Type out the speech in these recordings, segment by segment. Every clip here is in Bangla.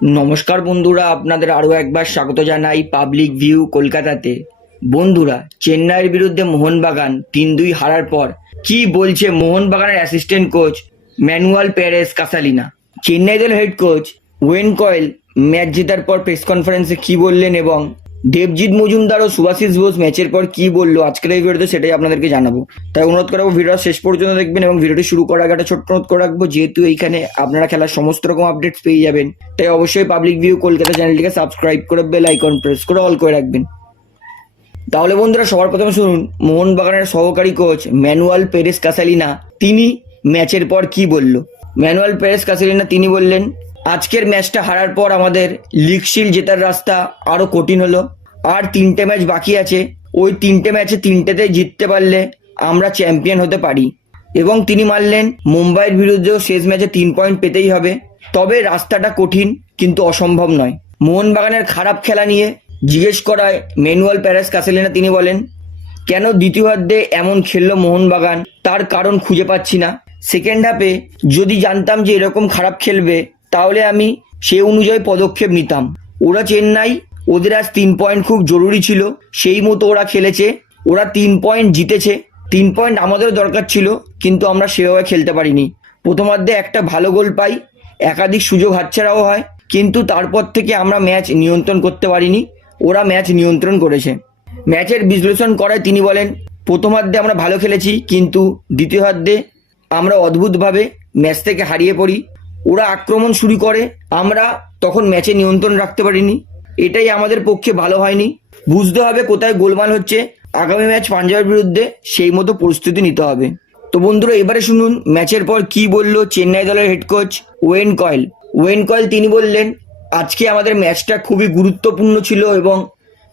নমস্কার বন্ধুরা, আপনাদের আরও একবার স্বাগত জানাই পাবলিক ভিউ কলকাতাতে। বন্ধুরা, চেন্নাইয়ের বিরুদ্ধে মোহনবাগান তিন দুই হারার পর কি বলছে মোহনবাগানের অ্যাসিস্ট্যান্ট কোচ ম্যানুয়াল প্যারেস কাসালিনা চেন্নাই দলের head coach Owen Coyle match জেতার পর প্রেস কনফারেন্সে কি বললেন এবং দেবজিৎ মজুমদার ও সুভাষিস বোস ম্যাচের পর কি বলল? আজকের এই ভিডিওতে সেটাই আপনাদেরকে জানাব। তাই অনুরোধ করব ভিডিওটা শেষ পর্যন্ত দেখবেন এবং ভিডিওটি শুরু করার আগে একটা ছোট্ট অনুরোধ করে রাখব, যেহেতু এইখানে আপনারা খেলার সমস্ত রকম আপডেটস পেয়ে যাবেন, তাই অবশ্যই পাবলিক ভিউ কলকাতা চ্যানেলটিকে সাবস্ক্রাইব করে বেল আইকন প্রেস করে অল করে রাখবেন। তাহলে বন্ধুরা, সবার প্রথমে শুনুন, মোহনবাগানের সহকারী কোচ ম্যানুয়াল পেরেস কাসালিনা, তিনি ম্যাচের পর কি বলল? ম্যানুয়াল পেরেস কাসালিনা, তিনি বললেন আজকের ম্যাচটা হারার পর আমাদের লিগ শিল জেতার রাস্তা আরও কঠিন হলো। আর তিনটে ম্যাচ বাকি আছে। ওই তিনটে ম্যাচে তিনটেতে জিততে পারলে আমরা চ্যাম্পিয়ন হতে পারি। এবং তিনি মানলেন মুম্বাইয়ের বিরুদ্ধেও শেষ ম্যাচে তিন পয়েন্ট পেতেই হবে। তবে রাস্তাটা কঠিন, কিন্তু অসম্ভব নয়। মোহনবাগানের খারাপ খেলা নিয়ে জিজ্ঞেস করায় ম্যানুয়াল প্যারেস কাসেলিনা তিনি বলেন, কেন দ্বিতীয়ার্ধে এমন খেললো মোহনবাগান? তার কারণ খুঁজে পাচ্ছি না। সেকেন্ড হাফে যদি জানতাম যে এরকম খারাপ খেলবে তাহলে আমি সে অনুযায়ী পদক্ষেপ নিতাম। ওরা চেন্নাই, ওদের আজ তিন পয়েন্ট খুব জরুরি ছিল। সেই মতো ওরা খেলেছে। ওরা তিন পয়েন্ট জিতেছে। তিন পয়েন্ট আমাদেরও দরকার ছিল, কিন্তু আমরা সেভাবে খেলতে পারিনি। প্রথমার্ধে একটা ভালো গোল পাই, একাধিক সুযোগ হাতছাড়াও হয়, কিন্তু তারপর থেকে আমরা ম্যাচ নিয়ন্ত্রণ করতে পারিনি। ওরা ম্যাচ নিয়ন্ত্রণ করেছে। ম্যাচের বিশ্লেষণ করায় তিনি বলেন, প্রথমার্ধে আমরা ভালো খেলেছি, কিন্তু দ্বিতীয়ার্ধে আমরা অদ্ভুতভাবে ম্যাচ থেকে হারিয়ে পড়ি। ওরা আক্রমণ শুরু করে, আমরা তখন ম্যাচে নিয়ন্ত্রণ রাখতে পারিনি। এটাই আমাদের পক্ষে ভালো হয়নি। বুঝতে হবে কোথায় গোলমাল হচ্ছে। আগামী ম্যাচ পাঞ্জাবের বিরুদ্ধে সেই মতো প্রস্তুতি নিতে হবে। তো বন্ধুরা, এবারে শুনুন, ম্যাচের পর কি বলল চেন্নাই দলের head coach Owen Coyle. Owen Coyle তিনি বললেন, আজকে আমাদের ম্যাচটা খুবই গুরুত্বপূর্ণ ছিল এবং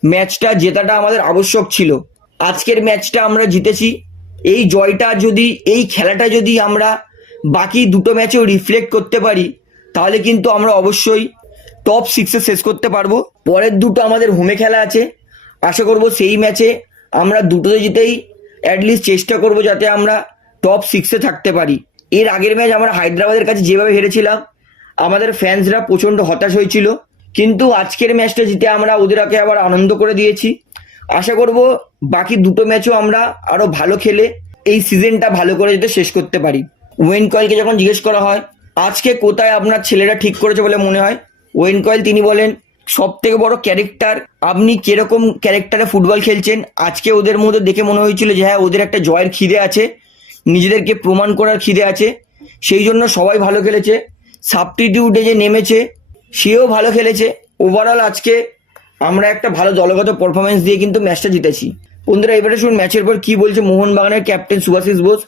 ম্যাচটা জেতাটা আমাদের আবশ্যক ছিল। আজকের ম্যাচটা আমরা জিতেছি। এই জয়টা যদি, এই খেলাটা যদি আমরা বাকি দুটো ম্যাচেও রিফ্লেক্ট করতে পারি, তাহলে কিন্তু আমরা অবশ্যই টপ সিক্সে শেষ করতে পারব। পরের দুটো আমাদের হোমে খেলা আছে। আশা করব সেই ম্যাচে আমরা দুটোতে জিতেই অ্যাটলিস্ট চেষ্টা করব যাতে আমরা টপ সিক্সে থাকতে পারি। এর আগের ম্যাচ আমরা হায়দ্রাবাদের কাছে যেভাবে হেরেছিলাম, আমাদের ফ্যান্সরা প্রচণ্ড হতাশ হয়েছিল। কিন্তু আজকের ম্যাচটা জিতে আমরা ওদের আগে আবার আনন্দ করে দিয়েছি। আশা করব বাকি দুটো ম্যাচও আমরা আরও ভালো খেলে এই সিজনটা ভালো করে যাতে শেষ করতে পারি। ওয়েন কয়েলকে যখন জিজ্ঞেস করা হয়, আজকে কোথায় আপনার ছেলেরা ঠিক করেছে বলে মনে হয়? ওয়েন কয়েল তিনি বলেন সব থেকে বড় ক্যারেক্টার আপনি কীরকম ক্যারেক্টারে ফুটবল খেলছেন? আজকে ওদের মধ্যে দেখে মনে হয়েছিল যে হ্যাঁ ওদের একটা জয়ের খিদে আছে, নিজেদেরকে প্রমাণ করার খিদে আছে, সেই জন্য সবাই ভালো খেলেছে সাবস্টিটিউটে যে নেমেছে, সেও ভালো খেলেছে। ওভারঅল আজকে আমরা একটা ভালো দলগত পারফরমেন্স দিয়ে কিন্তু ম্যাচটা জিতেছি। বন্ধুরা, এবারে শুনুন ম্যাচের পর কি বলছে মোহনবাগানের ক্যাপ্টেন সুভাষিস বোস?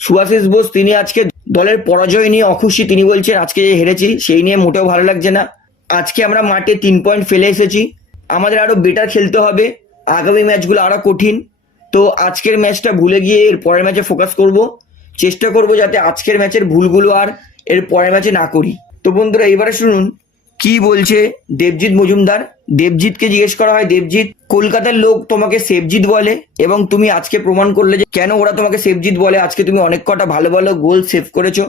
সুভাষিস বোস, তিনি আজকে দলের পরাজয় নিয়ে অখুশি। তিনি বলছেন, আজকে যে হেরেছি, সেই নিয়ে মোটেও ভালো লাগছে না। আজকে আমরা মাঠে তিন পয়েন্ট ফেলে এসেছি। আমাদের আরও বেটার খেলতে হবে। আগামী ম্যাচগুলো আরও কঠিন। তো আজকের ম্যাচটা ভুলে গিয়ে এর পরের ম্যাচে ফোকাস করব। চেষ্টা করব যাতে আজকের ম্যাচের ভুলগুলো আর এর পরের ম্যাচে না করি। তো বন্ধুরা এবারে শুনুন কি বলছে দেবজিৎ মজুমদার? দেবজিৎকে জিজ্ঞেস করা হয়, দেবজিৎ, কলকাতার লোক তোমাকে সেবজিৎ বলে এবং তুমি আজকে প্রমাণ করলে যে কেন ওরা তোমাকে সেবজিৎ বলে? আজকে তুমি অনেক কটা ভালো ভালো গোল সেভ করেছ।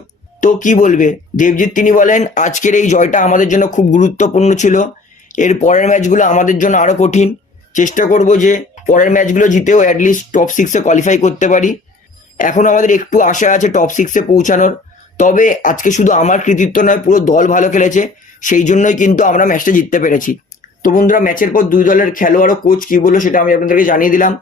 তো কি বলবে? দেবজিৎ, তিনি বলেন, আজকের এই জয়টা আমাদের জন্য খুব গুরুত্বপূর্ণ ছিল। এর পরের ম্যাচগুলো আমাদের জন্য আরও কঠিন। চেষ্টা করব যে পরের ম্যাচগুলো জিতেও অ্যাটলিস্ট টপ সিক্সে কোয়ালিফাই করতে পারি। এখন আমাদের একটু আশা আছে টপ সিক্সে পৌঁছানোর। তবে আজকে শুধু আমার কৃতিত্ব নয়, পুরো দল ভালো খেলেছে, সেই জন্যই কিন্তু আমরা ম্যাচটা জিততে পেরেছি। তো বন্ধুরা, ম্যাচের পর দুই দলের খেলোয়াড় ও কোচ কি বলল সেটা আমি আপনাদেরকে জানিয়ে দিলাম।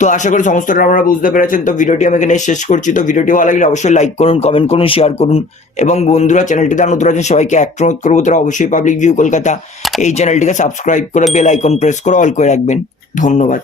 তো আশা করি সমস্তটা আপনারা বুঝতে পেরেছেন। তো ভিডিওটি আমি এখানে শেষ করছি। তো ভিডিওটি ভালো লাগলে অবশ্যই লাইক করুন কমেন্ট করুন শেয়ার করুন। এবং বন্ধুরা চ্যানেলটি চ্যানেলটিতে নতুন আছেন, সবাইকে অনুরোধ করব, তারা অবশ্যই পাবলিক ভিউ কলকাতা এই চ্যানেলটিকে সাবস্ক্রাইব করে বেল আইকন প্রেস করে অল করে রাখবেন। ধন্যবাদ।